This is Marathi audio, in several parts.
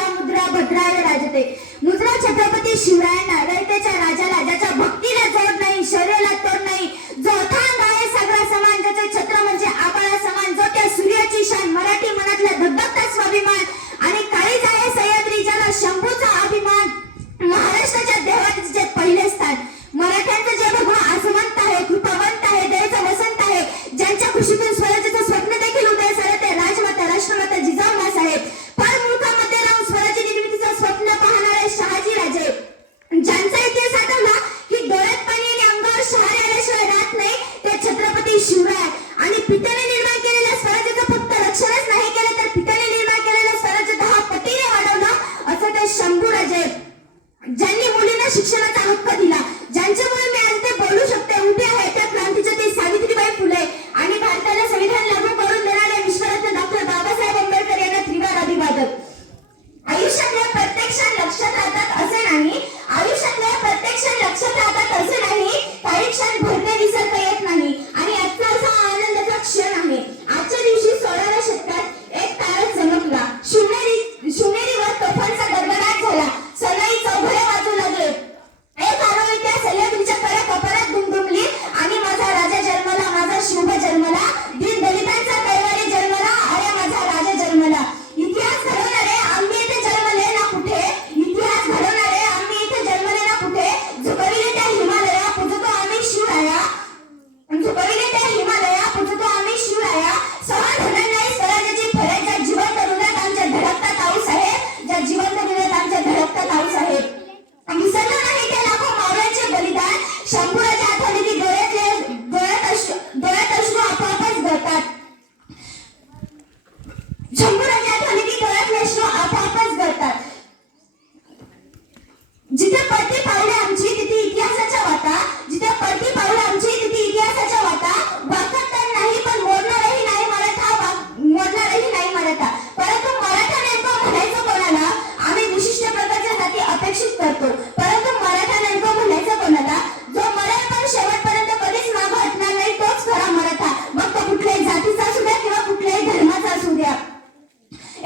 मुद्रा भद्राय राजते मुद्रा छत्रपती शिवराय பித்தளை करतो परंतु मराठा नेमकं म्हणायचं कोणाला जो पण शेवटपर्यंत कधीच नाही तोच खरा मराठा. मग तो कुठल्याही जातीचा असू द्या किंवा कुठल्याही धर्माचा असू द्या.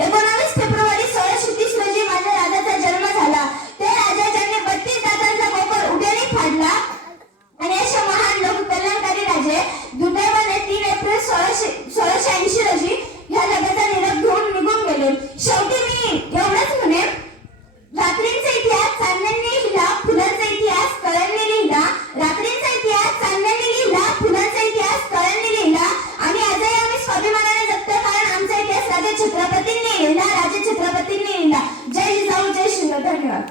एकोणावीस फेब्रुवारी सोळाशे तीस रोजी माझ्या राजाचा जन्म झाला. ते राजा ज्यांनी बत्तीस दातांचा कोपर फाडला. आणि अशा महान लोक कल्याणकारी राजे दुर्दैवाने तीन एप्रिल सोळाशे सोळाशे ऐंशी रोजी ह्या जगाचा निरोप घेऊन निघून गेले. शेवटी छत्रपतींनी लिहिला राजे छत्रपतींनी लिहिला जय जिजाऊ जय शिंगण धन्यवाद